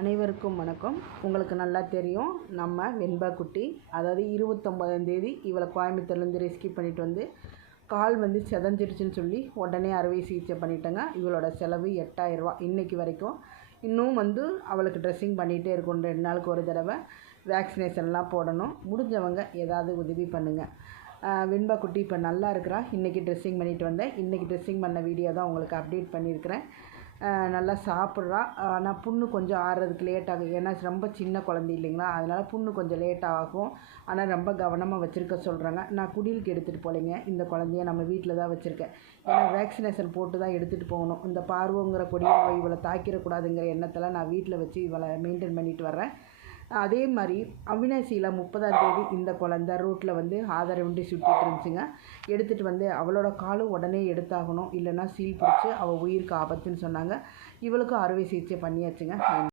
அனைவருக்கும் வணக்கம். உங்களுக்கு நல்லா தெரியும் நம்ம வெண்பா குட்டி அதாவது இருபத்தொம்பதாம் தேதி இவளை கோயம்புத்தூர்லேருந்து ரெஸ்கியூ பண்ணிட்டு வந்து கால் வந்து செதஞ்சிருச்சுன்னு சொல்லி உடனே அறுவை சிகிச்சை பண்ணிட்டேங்க. இவளோட செலவு எட்டாயிரரூவா இன்றைக்கி வரைக்கும். இன்னும் வந்து அவளுக்கு ட்ரெஸ்ஸிங் பண்ணிகிட்டே இருக்கணும் ரெண்டு நாளுக்கு ஒரு தடவை வேக்சினேஷன்லாம் போடணும். முடிஞ்சவங்க ஏதாவது உதவி பண்ணுங்கள் வெண்பா குட்டி இப்போ நல்லா இருக்கிறா. இன்றைக்கி ட்ரெஸ்ஸிங் பண்ணிட்டு வந்தேன். இன்றைக்கி ட்ரெஸ்ஸிங் பண்ண வீடியோ தான் உங்களுக்கு அப்டேட் பண்ணியிருக்கிறேன். நல்லா சாப்பிட்றா. ஆனால் புண்ணு கொஞ்சம் ஆறுறதுக்கு லேட் ஆகும் ஏன்னா ரொம்ப சின்ன குழந்தை இல்லைங்களா? அதனால் புண்ணு கொஞ்சம் லேட் ஆகும். ஆனால் ரொம்ப கவனமாக வச்சுருக்க சொல்கிறாங்க நான் குடிலுக்கு எடுத்துகிட்டு போகலைங்க இந்த குழந்தைய நம்ம வீட்டில் தான் வச்சுருக்கேன். ஏன்னா வேக்சினேஷன் போட்டு தான் எடுத்துகிட்டு போகணும். இந்த பார்வோங்கிற கொடியை இவளை தாக்கிடக்கூடாதுங்கிற எண்ணத்தில் நான் வீட்டில் வச்சு இவளை மெயின்டைன் பண்ணிட்டு வரேன் அதே மாதிரி அவினாசியில் முப்பதாம் தேதி இந்த குழந்த ரோட்டில் வந்து ஆதாரம் வண்டி சுட்டிட்டு இருந்துச்சுங்க. எடுத்துகிட்டு வந்து அவளோட காலும் உடனே எடுத்தாகணும். இல்லைன்னா சீல் பிடிச்சி அவள் உயிருக்கு ஆபத்துன்னு சொன்னாங்க. இவளுக்கும் அறுவை சிகிச்சை பண்ணியாச்சுங்க.